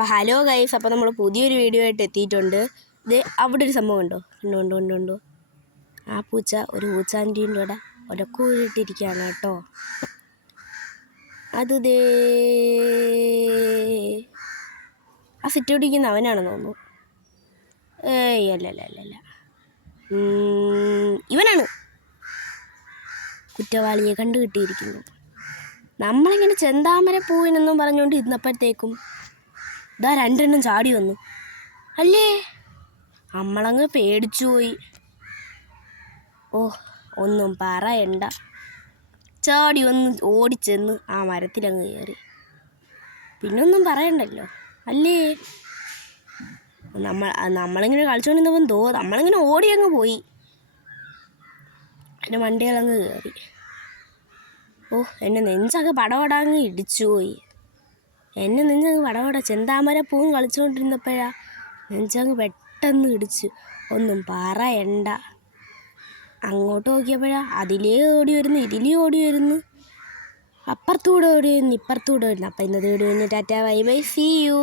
അപ്പോൾ hello guys, അപ്പോൾ നമ്മൾ പുതിയൊരു വീഡിയോ ആയിട്ട് എത്തിയിട്ടുണ്ട്. ഇത് അവിടെ ഒരു സംഭവം ഉണ്ടോ? ഉണ്ടോ ആ പൂച്ച ഒരു പൂച്ചാൻ്റീൻ്റെ കൂടെ ഒരക്കൂരിട്ടിരിക്കുകയാണ് കേട്ടോ. അത് ദേ ആ സിറ്റ് പിടിക്കുന്ന അവനാണെന്ന് തോന്നുന്നു. ഏയ് അല്ല ഇവനാണ് കുറ്റവാളിയെ കണ്ടു കിട്ടിയിരിക്കുന്നു. നമ്മളിങ്ങനെ ചെന്താമര പൂവിനെന്നും പറഞ്ഞുകൊണ്ട് ഇരുന്നപ്പോഴത്തേക്കും ഇതാ രണ്ടെണ്ണം ചാടി വന്നു. അല്ലേ, നമ്മളങ്ങ് പേടിച്ചു പോയി. ഓ, ഒന്നും പറയണ്ട, ചാടി വന്ന് ഓടിച്ചെന്ന് ആ മരത്തിലങ്ങ് കയറി. പിന്നൊന്നും പറയണ്ടല്ലോ അല്ലേ. നമ്മളിങ്ങനെ കളിച്ചുകൊണ്ടിരുന്നപ്പോൾ നമ്മളിങ്ങനെ ഓടി അങ്ങ് പോയി. എൻ്റെ മണ്ടയിലങ്ങ് കയറി. ഓ, എൻ്റെ നെഞ്ചൊക്കെ പടപടാങ്ങ് ഇടിച്ചു പോയി. എൻ്റെ നെഞ്ചങ്ങ് പടപട. ചെന്താമര പൂവും കളിച്ചുകൊണ്ടിരുന്നപ്പോഴാ നെഞ്ചങ്ങ് പെട്ടെന്ന് ഇടിച്ചു. ഒന്നും പറയണ്ട. അങ്ങോട്ട് നോക്കിയപ്പോഴാ അതിലേ ഓടി വരുന്നു, ഇതിലേ ഓടി വരുന്നു, അപ്പുറത്തൂടെ ഓടി വരുന്നു, ഇപ്പുറത്തൂടെ വരുന്നു. അപ്പം ഇന്നത്തെ video tata bye bye, see U.